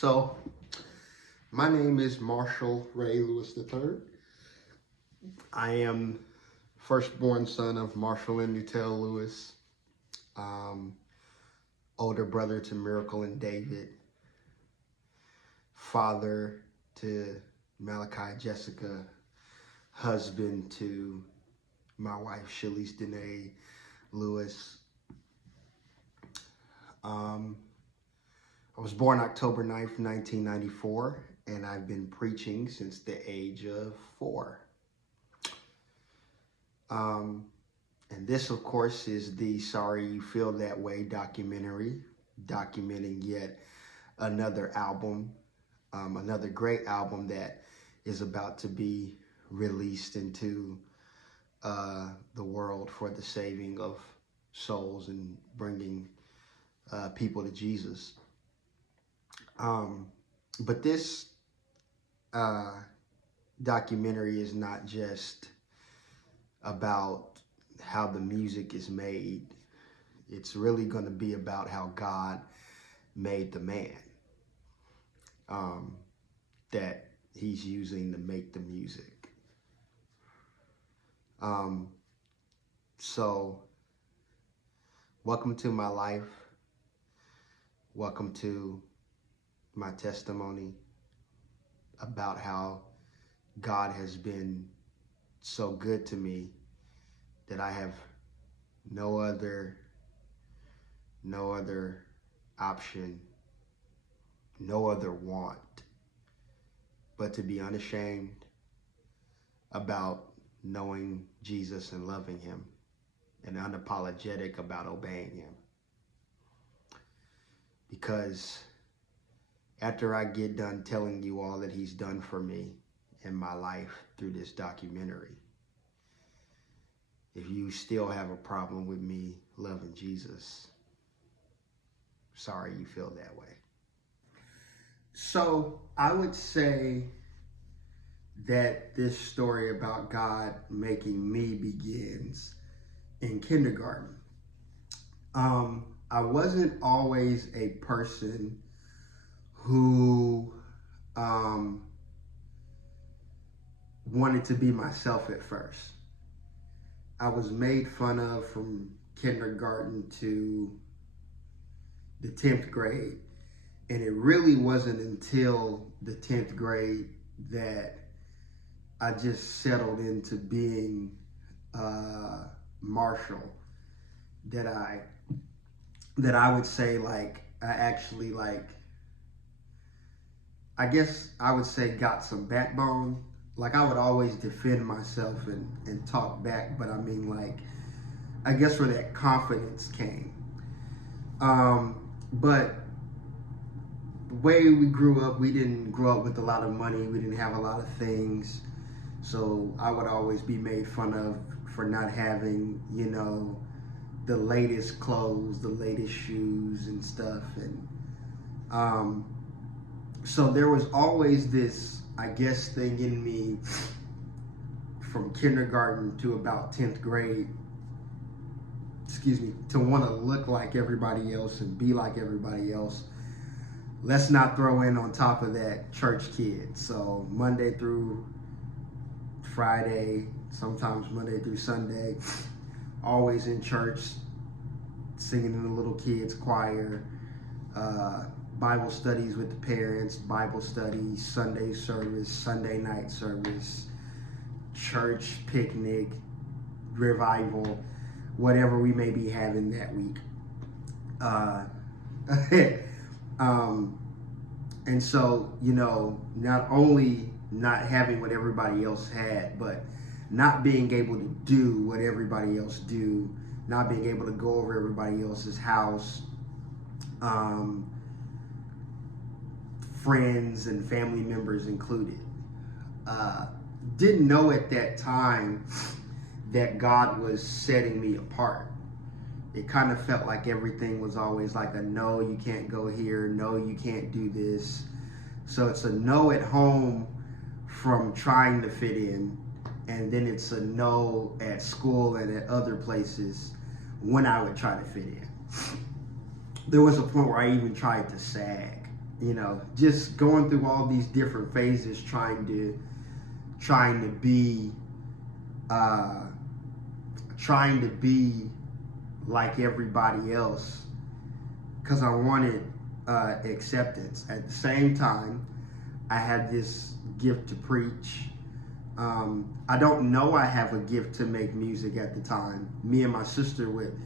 So, my name is Marshall Ray Lewis III. I am firstborn son of Marshall and Nutel Lewis, um, older brother to Miracle and David, father to Malachi Jessica, husband to my wife Shalice Danae Lewis. I was born October 9th, 1994, and I've been preaching since the age of 4. And this, of course, is the Sorry You Feel That Way documentary, documenting yet another album, another great album that is about to be released into the world for the saving of souls and bringing people to Jesus. But this documentary is not just about how the music is made. It's really going to be about how God made the man that he's using to make the music. So welcome to my life. Welcome to my testimony about how God has been so good to me that I have no other option, no other want but to be unashamed about knowing Jesus and loving him and unapologetic about obeying him. Because after I get done telling you all that he's done for me in my life through this documentary, if you still have a problem with me loving Jesus, sorry you feel that way. So I would say that this story about God making me begins in kindergarten. I wasn't always a person who wanted to be myself at first. I was made fun of from kindergarten to the 10th grade. And it really wasn't until the 10th grade that I just settled into being Marshall that I would say I guess I would say got some backbone. Like I would always defend myself and talk back, but I mean I guess where that confidence came. But the way we grew up, we didn't grow up with a lot of money. We didn't have a lot of things. So I would always be made fun of for not having, the latest clothes, the latest shoes and stuff. And so there was always this, I guess, thing in me from kindergarten to about 10th grade, to want to look like everybody else and be like everybody else. Let's not throw in on top of that church kid. So Monday through Friday, sometimes Monday through Sunday, always in church, singing in the little kids choir, Bible studies with the parents, Bible studies, Sunday service, Sunday night service, church picnic, revival, whatever we may be having that week. And so, not only not having what everybody else had, but not being able to do what everybody else do, not being able to go over everybody else's house, friends and family members included. Didn't know at that time that God was setting me apart. It kind of felt like everything was always like a no, you can't go here, no, you can't do this. So it's a no at home from trying to fit in, and then it's a no at school and at other places when I would try to fit in. There was a point where I even tried to sag. you know, just going through all these different phases, trying to be uh, trying to be like everybody else, because I wanted acceptance. At the same time, I had this gift to preach. I don't know I have a gift to make music at the time. Me and my sister would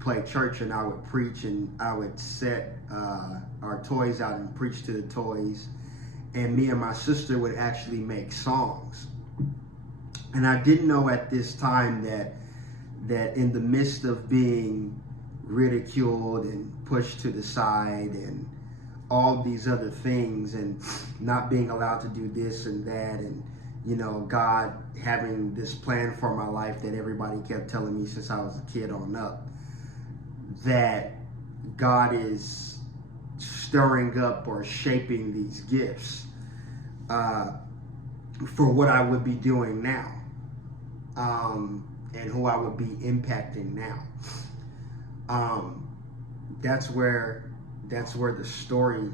play church, and I would preach, and I would set our toys out and preach to the toys. And me and my sister would actually make songs. And I didn't know at this time that in the midst of being ridiculed and pushed to the side and all these other things, and not being allowed to do this and that, and you know, God having this plan for my life that everybody kept telling me since I was a kid on up, that God is stirring up or shaping these gifts for what I would be doing now, and who I would be impacting now. That's where the story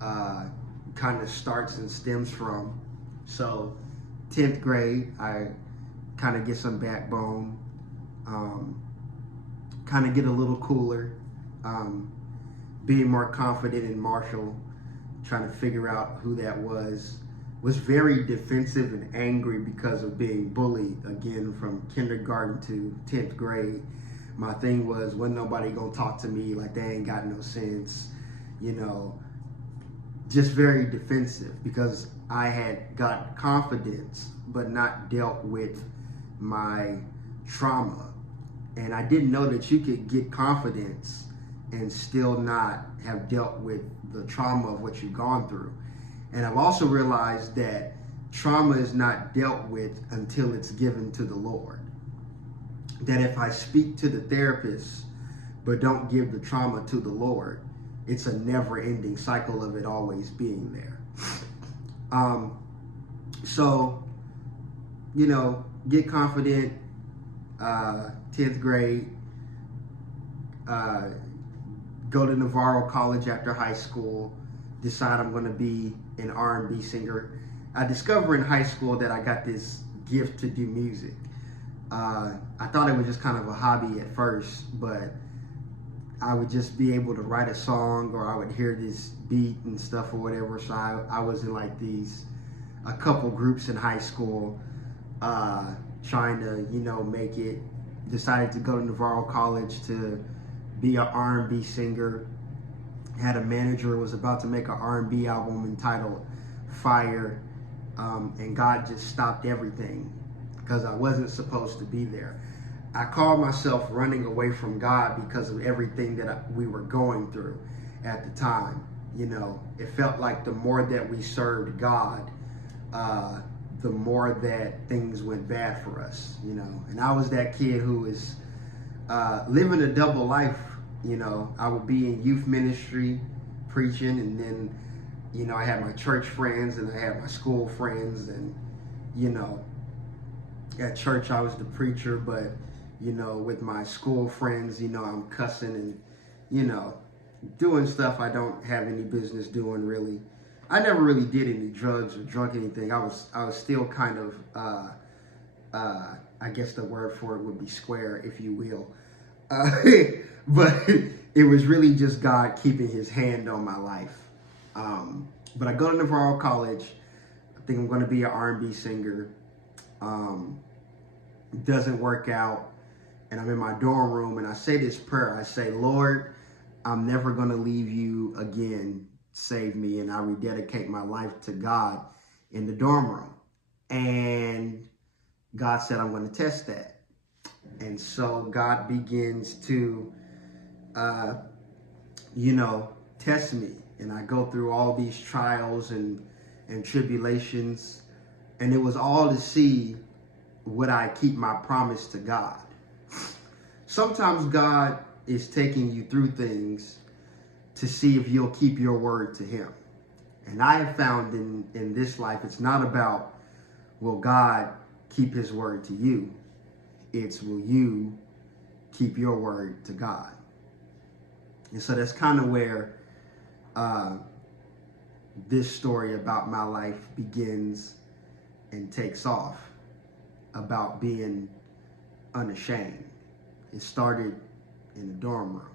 kind of starts and stems from. So 10th grade, I kind of get some backbone, kind of get a little cooler, being more confident in Marshall, trying to figure out who that was very defensive and angry because of being bullied again from kindergarten to 10th grade. My thing was, wasn't nobody gonna talk to me, like they ain't got no sense, you know, just very defensive because I had got confidence but not dealt with my trauma. And I didn't know that you could get confidence and still not have dealt with the trauma of what you've gone through. And I've also realized that trauma is not dealt with until it's given to the Lord. That if I speak to the therapist but don't give the trauma to the Lord, it's a never-ending cycle of it always being there. So, you know, get confident, 10th grade, go to Navarro College after high school, decide I'm going to be an R&B singer. I discovered in high school that I got this gift to do music. I thought it was just kind of a hobby at first, but I would just be able to write a song, or I would hear this beat and stuff or whatever. So I was in like a couple groups in high school, trying to, you know, make it. Decided to go to Navarro College to be an R&B singer. Had a manager, was about to make an R&B album entitled Fire, and God just stopped everything because I wasn't supposed to be there. I called myself running away from God because of everything that we were going through at the time. You know, it felt like the more that we served God, the more that things went bad for us, you know. And I was that kid who was living a double life, you know. I would be in youth ministry preaching, and then, you know, I had my church friends and I had my school friends, and, you know, at church I was the preacher, but, you know, with my school friends, you know, I'm cussing and, you know, doing stuff I don't have any business doing, really. I never really did any drugs or drunk anything. I was still kind of, I guess the word for it would be square, if you will. But it was really just God keeping his hand on my life. But I go to Navarro College. I think I'm going to be an R&B singer. Doesn't work out. And I'm in my dorm room and I say this prayer. I say, Lord, I'm never going to leave you again. Save me. And I rededicate my life to God in the dorm room. And God said, I'm going to test that. And so God begins to, you know, test me. And I go through all these trials and tribulations. And it was all to see, would I keep my promise to God? Sometimes God is taking you through things to see if you'll keep your word to him. And I have found in this life, it's not about, will God keep his word to you? It's, will you keep your word to God? And so that's kind of where uh, this story about my life begins and takes off, about being unashamed. It started in the dorm room.